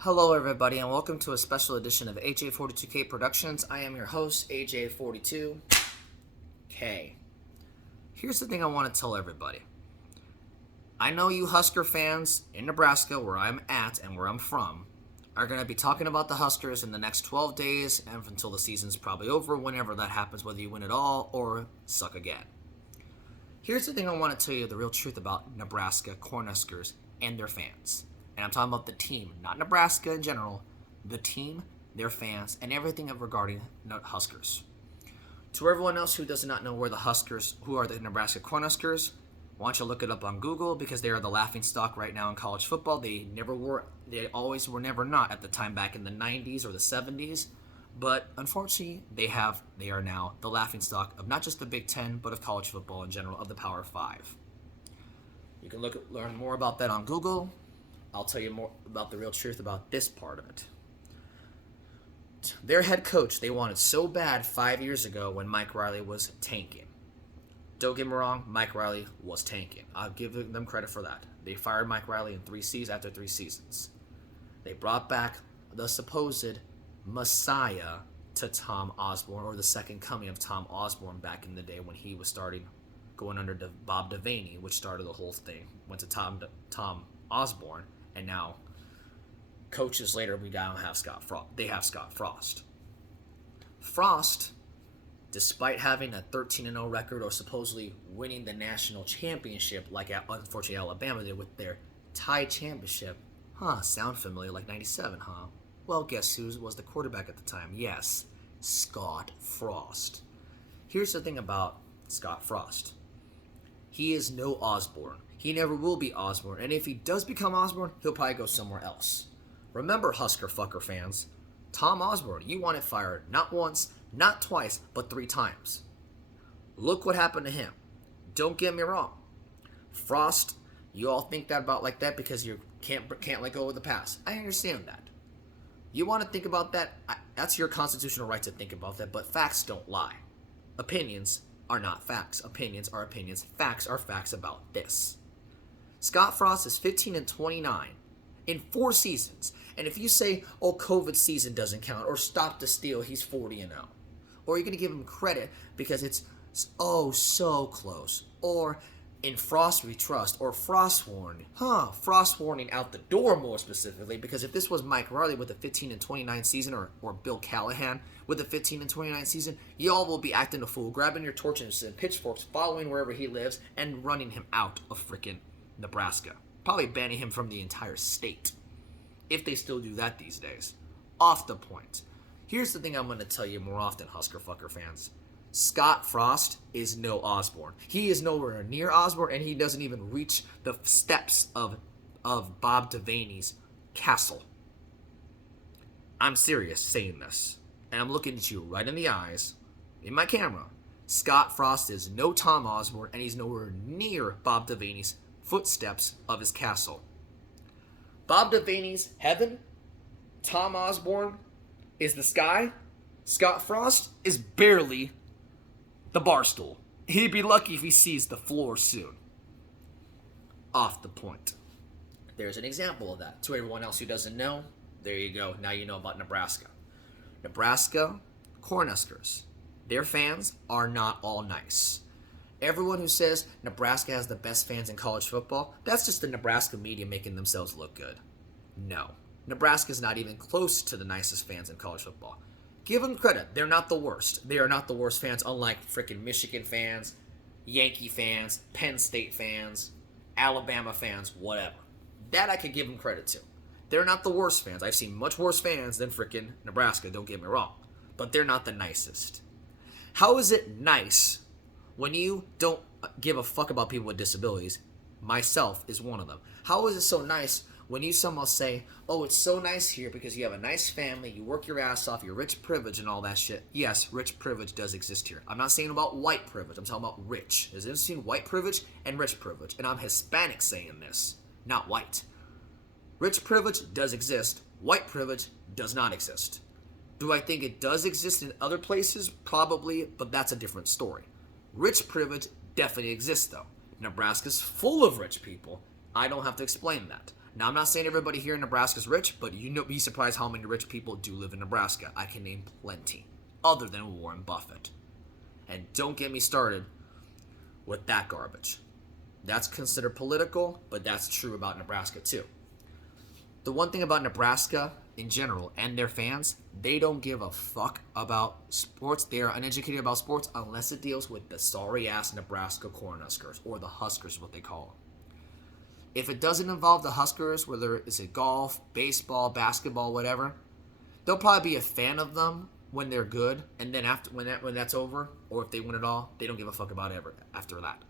Hello, everybody, and welcome to a special edition of AJ42K Productions. I am your host, AJ42K. Here's the thing I want to tell everybody. I know you Husker fans in Nebraska, where I'm at and where I'm from, are going to be talking about the Huskers in the next 12 days and until the season's probably over, whenever that happens, whether you win it all or suck again. Here's the thing I want to tell you the real truth about Nebraska Cornhuskers and their fans. And I'm talking about the team, not Nebraska in general, the team, their fans, and everything regarding Huskers. To everyone else who does not know where the Huskers, who are the Nebraska Cornhuskers, why don't you look it up on Google, because they are the laughingstock right now in college football. They always were never not at the time back in the 90s or the 70s. But unfortunately, they are now the laughingstock of not just the Big Ten, but of college football in general, of the Power Five. You can learn more about that on Google. I'll tell you more about the real truth about this part of it. Their head coach, they wanted so bad 5 years ago when Mike Riley was tanking. Don't get me wrong, Mike Riley was tanking. I'll give them credit for that. They fired Mike Riley in after 3 seasons. They brought back the supposed Messiah to Tom Osborne, or the second coming of Tom Osborne back in the day when he was going under Bob Devaney, which started the whole thing. Went to Tom Osborne. And now, coaches later, we now have Scott Frost. They have Scott Frost. Frost, despite having a 13-0 record or supposedly winning the national championship, like unfortunately Alabama did with their tie championship, sound familiar, like 97, huh? Well, guess who was the quarterback at the time? Yes, Scott Frost. Here's the thing about Scott Frost. He is no Osborne. He never will be Osborne, and if he does become Osborne, he'll probably go somewhere else. Remember, Husker fucker fans, Tom Osborne, you wanted fired not once, not twice, but 3 times. Look what happened to him. Don't get me wrong. Frost, you all think that about like that because you can't let go of the past. I understand that. You want to think about that? That's your constitutional right to think about that, but facts don't lie. Opinions are not facts. Opinions are opinions. Facts are facts about this. Scott Frost is 15-29 in 4 seasons. And if you say, oh, COVID season doesn't count, or stop the steal, he's 40-0. Or you're going to give him credit because it's so close. Or in Frost we trust, or Frost warning. Frost warning out the door more specifically, because if this was Mike Riley with a 15-29 season, or Bill Callahan with a 15-29 season, y'all will be acting a fool, grabbing your torches and pitchforks, following wherever he lives, and running him out of freaking Nebraska. Probably banning him from the entire state. If they still do that these days. Off the point. Here's the thing I'm going to tell you more often, Husker fucker fans. Scott Frost is no Osborne. He is nowhere near Osborne, and he doesn't even reach the steps of Bob Devaney's castle. I'm serious saying this. And I'm looking at you right in the eyes, in my camera. Scott Frost is no Tom Osborne, and he's nowhere near Bob Devaney's footsteps of his castle. Bob Devaney's heaven, Tom Osborne is the sky, Scott Frost is barely the bar stool. He'd be lucky if he sees the floor soon. Off the point. There's an example of that. To everyone else who doesn't know, there you go. Now you know about Nebraska. Nebraska Cornhuskers. Their fans are not all nice. Everyone who says Nebraska has the best fans in college football, that's just the Nebraska media making themselves look good. No. Nebraska's not even close to the nicest fans in college football. Give them credit. They're not the worst. They are not the worst fans, unlike freaking Michigan fans, Yankee fans, Penn State fans, Alabama fans, whatever. That I could give them credit to. They're not the worst fans. I've seen much worse fans than freaking Nebraska, don't get me wrong. But they're not the nicest. How is it nice when you don't give a fuck about people with disabilities? Myself is one of them. How is it so nice when you somehow say, oh, it's so nice here because you have a nice family, you work your ass off, you're rich privilege and all that shit? Yes, rich privilege does exist here. I'm not saying about white privilege. I'm talking about rich. There's a difference between white privilege and rich privilege. And I'm Hispanic saying this, not white. Rich privilege does exist. White privilege does not exist. Do I think it does exist in other places? Probably, but that's a different story. Rich privilege definitely exists, though. Nebraska's full of rich people. I don't have to explain that. Now, I'm not saying everybody here in Nebraska is rich, but be surprised how many rich people do live in Nebraska. I can name plenty, other than Warren Buffett. And don't get me started with that garbage. That's considered political, but that's true about Nebraska too. The one thing about Nebraska in general and their fans, they don't give a fuck about sports. They are uneducated about sports unless it deals with the sorry-ass Nebraska Cornhuskers, or the Huskers, what they call them. If it doesn't involve the Huskers, whether it's golf, baseball, basketball, whatever, they'll probably be a fan of them when they're good, and then after when that's over, or if they win it all, they don't give a fuck about it ever after that.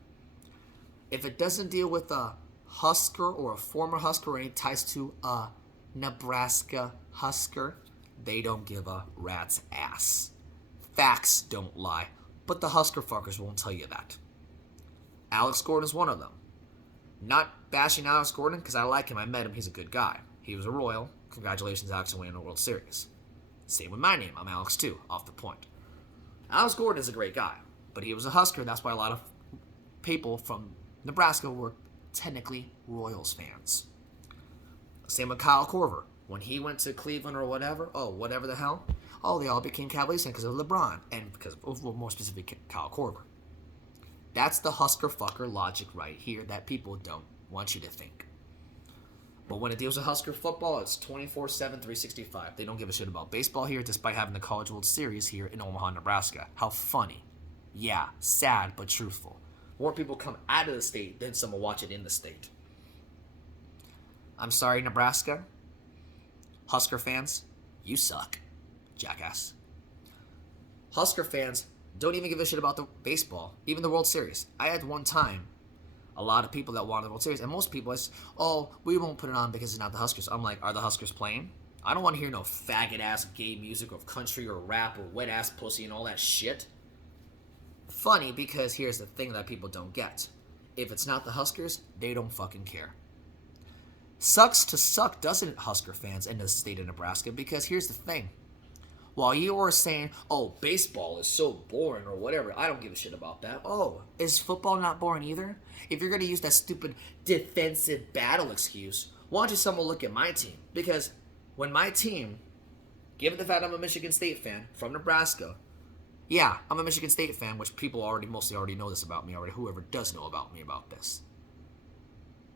If it doesn't deal with a Husker or a former Husker or any ties to a Nebraska Husker, they don't give a rat's ass. Facts don't lie, but the Husker fuckers won't tell you that. Alex Gordon is one of them. Not bashing Alex Gordon because I like him. I met him. He's a good guy. He was a Royal. Congratulations, Alex, on winning the World Series. Same with my name. I'm Alex too, off the point. Alex Gordon is a great guy, but he was a Husker. That's why a lot of people from Nebraska were technically Royals fans. Same with Kyle Korver. When he went to Cleveland or whatever, whatever the hell, they all became Cavaliers fans because of LeBron and because of, more specific, Kyle Korver. That's the Husker fucker logic right here that people don't want you to think. But when it deals with Husker football, it's 24/7, 365. They don't give a shit about baseball here, despite having the College World Series here in Omaha, Nebraska. How funny. Yeah, sad, but truthful. More people come out of the state than some will watch it in the state. I'm sorry, Nebraska. Husker fans, you suck. Jackass. Husker fans don't even give a shit about the baseball, even the World Series. I had one time a lot of people that wanted the World Series, and most people we won't put it on because it's not the Huskers. I'm like, are the Huskers playing? I don't want to hear no faggot-ass gay music or country or rap or wet-ass pussy and all that shit. Funny, because here's the thing that people don't get. If it's not the Huskers, they don't fucking care. Sucks to suck, doesn't it, Husker fans in the state of Nebraska? Because here's the thing. While you are saying, baseball is so boring or whatever, I don't give a shit about that. Is football not boring either? If you're going to use that stupid defensive battle excuse, why don't you someone look at my team? Because when my team, given the fact I'm a Michigan State fan from Nebraska, yeah, I'm a Michigan State fan, which people mostly already know this about me already, whoever does know about me about this.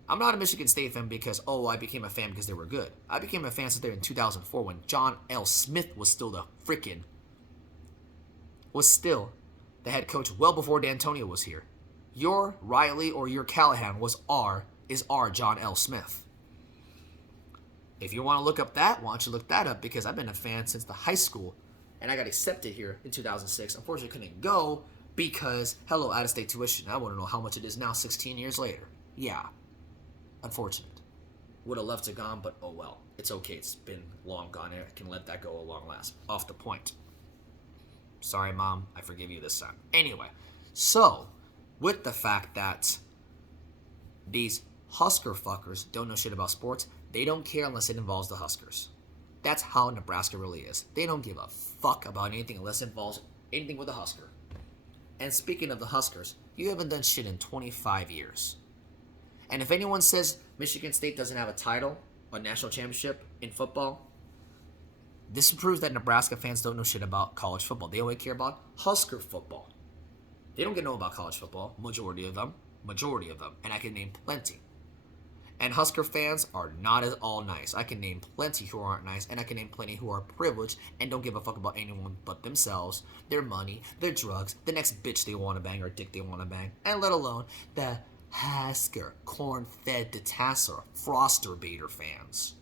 I'm not a Michigan State fan because, I became a fan because they were good. I became a fan since there in 2004 when John L. Smith was still the head coach well before D'Antonio was here. Your Riley or your Callahan is our John L. Smith. If you want to look up that, why don't you look that up? Because I've been a fan since the high school, and I got accepted here in 2006. Unfortunately, couldn't go because, out-of-state tuition. I want to know how much it is now 16 years later. Yeah. Unfortunate. Would have loved to gone, but oh well. It's okay. It's been long gone. I can let that go a long last. Off the point. Sorry, Mom. I forgive you this time. Anyway, so, with the fact that these Husker fuckers don't know shit about sports, they don't care unless it involves the Huskers. That's how Nebraska really is. They don't give a fuck about anything unless it involves anything with a Husker. And speaking of the Huskers, you haven't done shit in 25 years. And if anyone says Michigan State doesn't have a title, a national championship in football, this proves that Nebraska fans don't know shit about college football. They only care about Husker football. They don't get to know about college football, majority of them, and I can name plenty. And Husker fans are not at all nice. I can name plenty who aren't nice, and I can name plenty who are privileged and don't give a fuck about anyone but themselves, their money, their drugs, the next bitch they want to bang or dick they want to bang, and let alone the Husker, corn-fed to tassel, Froster Bader fans.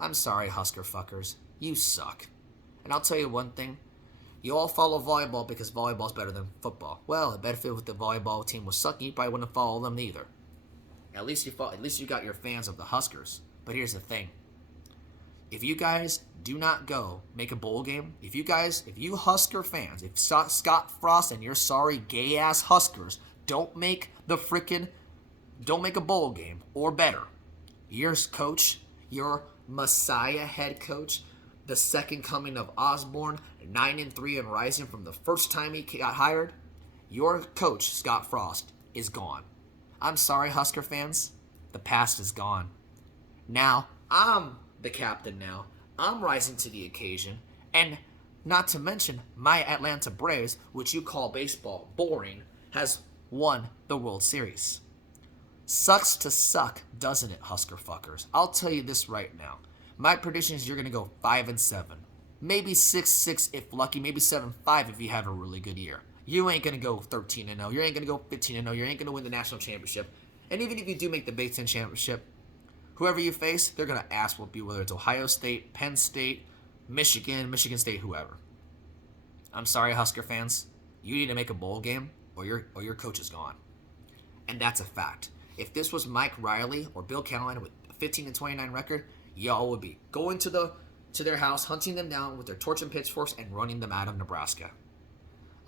I'm sorry, Husker fuckers. You suck. And I'll tell you one thing. You all follow volleyball because volleyball's better than football. Well, I bet if the volleyball team was sucking, you probably wouldn't follow them either. At least you got your fans of the Huskers. But here's the thing. If you guys do not go make a bowl game, if you Husker fans, if Scott Frost and your sorry gay-ass Huskers don't make a bowl game or better, your coach, your Messiah head coach, the second coming of Osborne, 9-3 and rising from the first time he got hired, your coach, Scott Frost, is gone. I'm sorry, Husker fans. The past is gone. Now, I'm the captain now. I'm rising to the occasion. And not to mention, my Atlanta Braves, which you call baseball boring, has won the World Series. Sucks to suck, doesn't it, Husker fuckers? I'll tell you this right now. My prediction is you're going to go 5-7. Maybe 6-6 if lucky, maybe 7-5 if you have a really good year. You ain't going to go 13-0. You ain't going to go 15-0. You ain't going to win the national championship. And even if you do make the Big Ten championship, whoever you face, they're going to ass whoop you, whether it's Ohio State, Penn State, Michigan State, whoever. I'm sorry, Husker fans. You need to make a bowl game or your coach is gone. And that's a fact. If this was Mike Riley or Bill Callahan with a 15-29 record, y'all would be going to their house, hunting them down with their torch and pitchforks and running them out of Nebraska.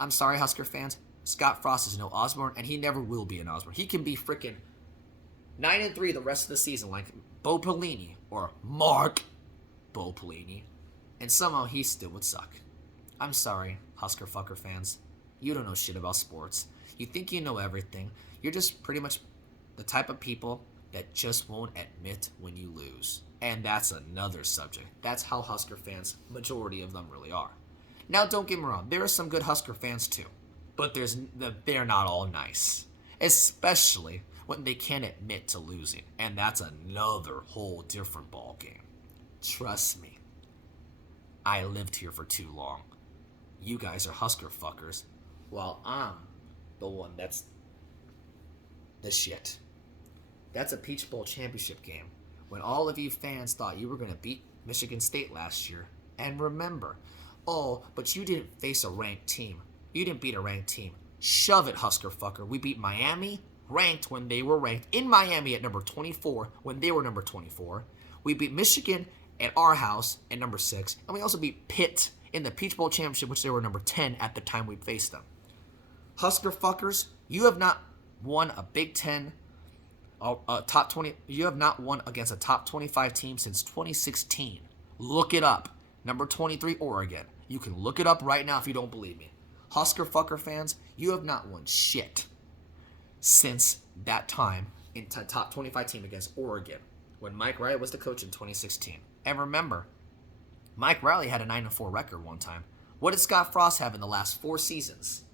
I'm sorry, Husker fans. Scott Frost is no Osborne, and he never will be an Osborne. He can be freaking 9-3 the rest of the season like Bo Pelini or Mark Bo Pelini, and somehow he still would suck. I'm sorry, Husker fucker fans. You don't know shit about sports. You think you know everything. You're just pretty much the type of people that just won't admit when you lose. And that's another subject. That's how Husker fans, majority of them really are. Now, don't get me wrong. There are some good Husker fans too. But they're not all nice. Especially when they can't admit to losing. And that's another whole different ball game. Trust me. I lived here for too long. You guys are Husker fuckers, while I'm the one that's the shit. That's a Peach Bowl championship game when all of you fans thought you were going to beat Michigan State last year. And remember, oh, but you didn't face a ranked team. You didn't beat a ranked team. Shove it, Husker fucker. We beat Miami, ranked when they were ranked, in Miami at number 24 when they were number 24. We beat Michigan at our house at number 6. And we also beat Pitt in the Peach Bowl championship, which they were number 10 at the time we faced them. Husker fuckers, you have not won a Big Ten top 20. You have not won against a top 25 team since 2016. Look it up. Number 23, Oregon. You can look it up right now if you don't believe me. Husker fucker fans, you have not won shit since that time in top 25 team against Oregon when Mike Riley was the coach in 2016. And remember, Mike Riley had a 9-4 record one time. What did Scott Frost have in the last 4 seasons?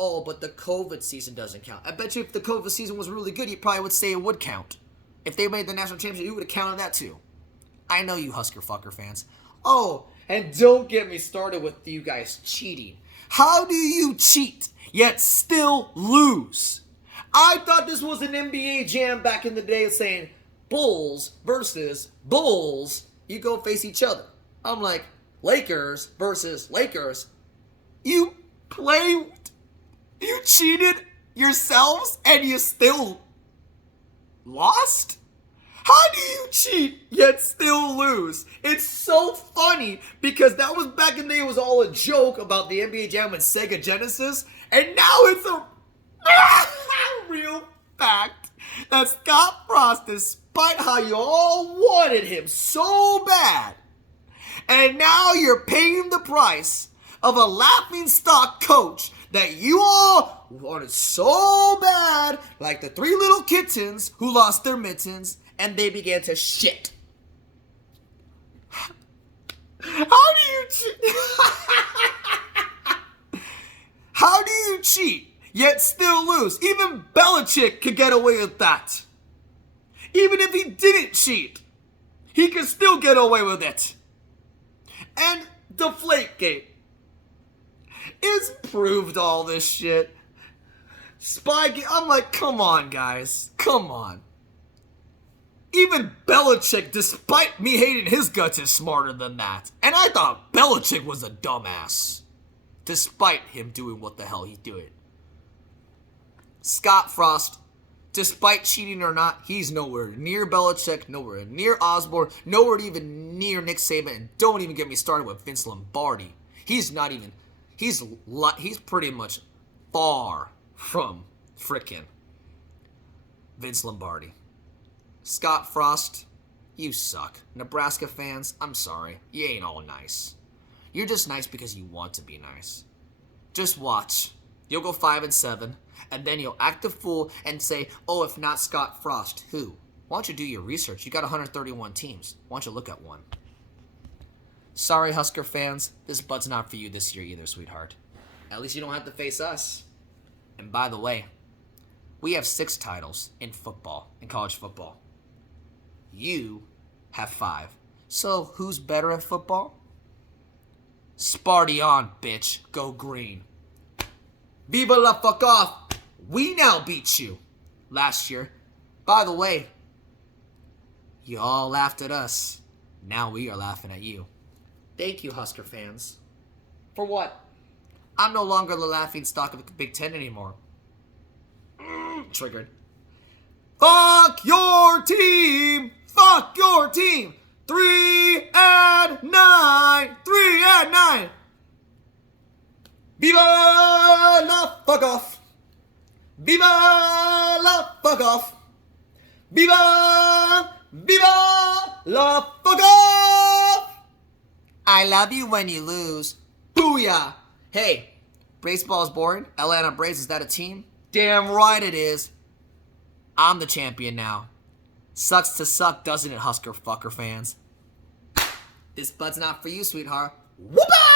Oh, but the COVID season doesn't count. I bet you if the COVID season was really good, you probably would say it would count. If they made the national championship, you would have counted that too. I know you Husker fucker fans. Oh, and don't get me started with you guys cheating. How do you cheat, yet still lose? I thought this was an NBA jam back in the day saying, Bulls versus Bulls, you go face each other. I'm like, Lakers versus Lakers. You cheated yourselves and you still lost? How do you cheat yet still lose? It's so funny because that was back in the day, it was all a joke about the NBA Jam and Sega Genesis. And now it's a real fact that Scott Frost, despite how you all wanted him so bad, and now you're paying the price of a laughingstock coach that you all wanted so bad, like the 3 little kittens who lost their mittens, and they began to shit. How do you cheat? How do you cheat, yet still lose? Even Belichick could get away with that. Even if he didn't cheat, he could still get away with it. And Deflategate. It's proved all this shit. Spygate. I'm like, come on, guys. Come on. Even Belichick, despite me hating his guts, is smarter than that. And I thought Belichick was a dumbass. Despite him doing what the hell he did. Scott Frost, despite cheating or not, he's nowhere near Belichick, nowhere near Osborne, nowhere even near Nick Saban, and don't even get me started with Vince Lombardi. He's pretty much far from frickin' Vince Lombardi. Scott Frost, you suck. Nebraska fans, I'm sorry. You ain't all nice. You're just nice because you want to be nice. Just watch. You'll go 5-7, and then you'll act a fool and say, oh, if not Scott Frost, who? Why don't you do your research? You got 131 teams. Why don't you look at one? Sorry, Husker fans. This bud's not for you this year either, sweetheart. At least you don't have to face us. And by the way, we have 6 titles in football, in college football. You have 5. So who's better at football? Sparty on, bitch. Go green. Viva la fuck off. We now beat you. Last year. By the way, you all laughed at us. Now we are laughing at you. Thank you, Husker fans. For what? I'm no longer the laughing stock of the Big Ten anymore. Triggered. Fuck your team! Fuck your team! 3 and 9! 3 and 9! Viva la fuck off! Viva la fuck off! Viva! Viva la fuck off! I love you when you lose. Booyah! Hey, baseball is boring. Atlanta Braves, is that a team? Damn right it is. I'm the champion now. Sucks to suck, doesn't it, Husker fucker fans? This bud's not for you, sweetheart. Whoop-ah!